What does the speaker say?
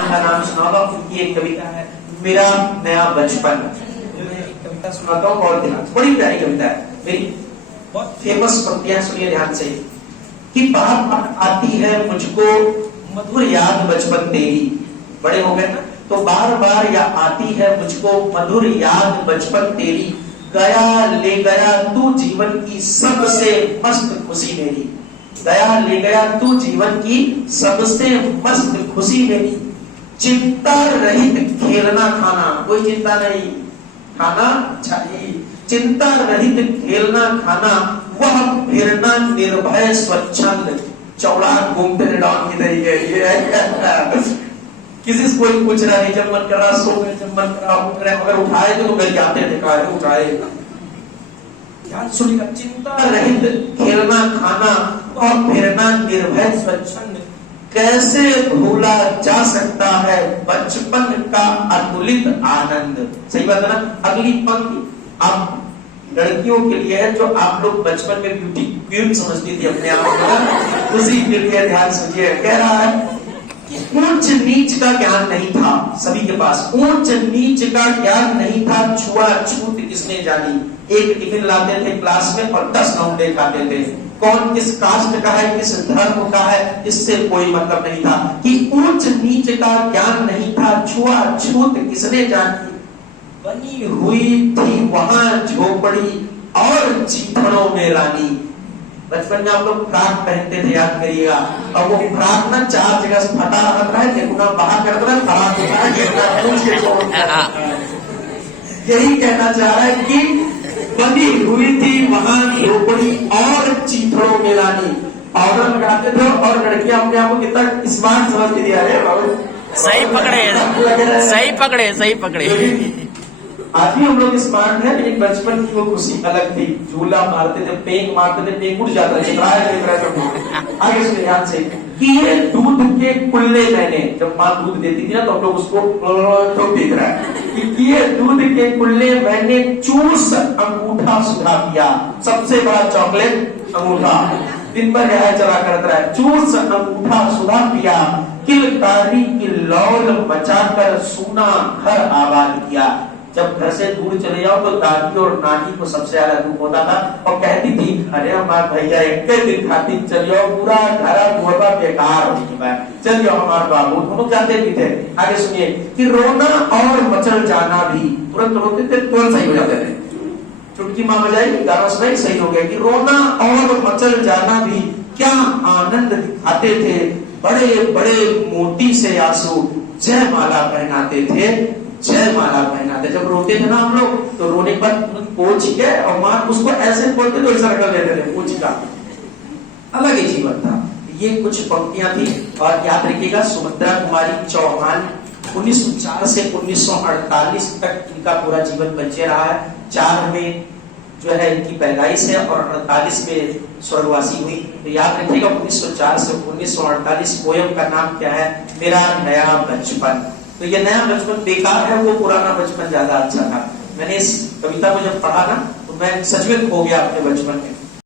खान का नाम सुना होगा, उनकी एक कविता है मेरा नया बचपन। मैं एक कविता सुनाता हूँ, बहुत ध्यान से, बड़ी प्यारी कविता है, मेरी बहुत फेमस पंक्तियां, सुनिए ध्यान से। कि बार बार आती है मुझको मधुर याद बचपन तेरी, बड़े हो गए ना, तो बार बार या आती है मुझको मधुर याद बचपन तेरी, गया ले गया तू जीवन की सबसे मस्त खुशी मेरी, गया ले गया तू जीवन की सबसे मस्त खुशी मेरी, चिंता रहित खेलना खाना, कोई चिंता नहीं, खाना चाहिए, चिंता रहित खेलना खाना, वह फिरना निर्भय स्वच्छंद, चौड़ा घूमते डॉन की तरीके, ये किसी से कोई पूछ रहा नहीं, जब मन कर रहा सो गए, जब मन कर रहा उठ रहे, मगर उठाए तो घर जाते थे, कहा उठाए। ध्यान सुनिएगा, चिंता रहित खेलना खाना और फिरना निर्भय स्वच्छंद, कैसे भूला जा सकता है बचपन का अतुलित आनंद। सही बात है ना। अगली पंक्ति आप लड़कियों के लिए है, जो आप लोग बचपन में ब्यूटी क्वीन समझती थी अपने आप को, उसी के लिए ध्यान सुनिए। कह रहा है ऊंच नीच का ज्ञान नहीं था सभी के पास, ऊंच नीच का ज्ञान नहीं था, छुआछूत किसने जानी, एक टिफिन लाते थे क्लास में और 10 लौंडे खाते थे, कौन किस कास्ट का है, किस धर्म का है, इससे कोई मतलब नहीं था। कि ऊंच नीच का ज्ञान नहीं था, छुआछूत किसने जानी, बनी हुई थी वहां झोपड़ी और चीथड़ों में रानी। बचपन में आप लोग फ्राक पहनते थे, याद करिएगा, और वो फ्राक ना 4 जगह से फटा रहता है, देखना बाहर कर रहा है, खराब होता है। यही कहना चाह रहा है कि बनी हुई थी वहां झोपड़ी और चीथड़ों में रानी, पाउडर लगाते थे और लड़कियां अपने आप को कितना स्मार्ट समझ के दिया है। सही पकड़े, सही पकड़े, सही पकड़े। आज भी हम लोग स्मार्ट है, लेकिन बचपन की वो खुशी अलग थी। झूला मारते थे, पेंक मारते थे, पेंक उड़ जाता था। आगे सुनिए ध्यान से। कि ये दूध के कुल्ले मैंने, जब माँ दूध देती थी ना तो हम लोग उसको तो देख रहा है कि ये दूध के कुल्ले मैंने चूस अंगूठा सुधा पिया, सबसे बड़ा चॉकलेट अंगूठा, दिन भर यह चला करता है, चूस अंगूठा सुधा पिया, किलकारी की लौल बचाकर सूना घर आबाद किया। जब घर से दूर चले जाओ तो दादी और नानी को सबसे ज्यादा दुख होता था और कहती थी अरे हमारे भैया एक दिन खातिर चलियो, पूरा घर गोरबा बेकार हो चुका है, चलियो हमारे बाबू, हम लोग जाते भी थे। आगे सुनिए कि रोना और मचल जाना भी, तुरंत रोते थे तुरंत सही हो जाते थे, चुटकी माँ बजाई गाना सुनाई सही हो गया। कि रोना और मचल जाना भी क्या आनंद दिखाते थे, बड़े बड़े मोती से आंसू जयमाला पहनाते थे, जयमाला पहनाते। जब रोते थे ना हम लोग तो रोने पर पोंछ के और मां उसको ऐसे बोलते तो ऐसा कर लेते थे, पोंछ का अलग ही जीवन था। ये कुछ पंक्तियां थी। और याद रखिएगा सुभद्रा कुमारी चौहान 1904 से 1948 तक इनका पूरा जीवन बचे रहा है। 4 में जो है इनकी पैदाइश है और 48 में स्वर्गवासी हुई। तो याद रखिएगा 1904 से 1948। पोयम का नाम क्या है, मेरा नया बचपन। तो ये नया बचपन बेकार है, वो पुराना बचपन ज्यादा अच्छा था। मैंने इस कविता को जब पढ़ा ना तो मैं सच में खो गया अपने बचपन में।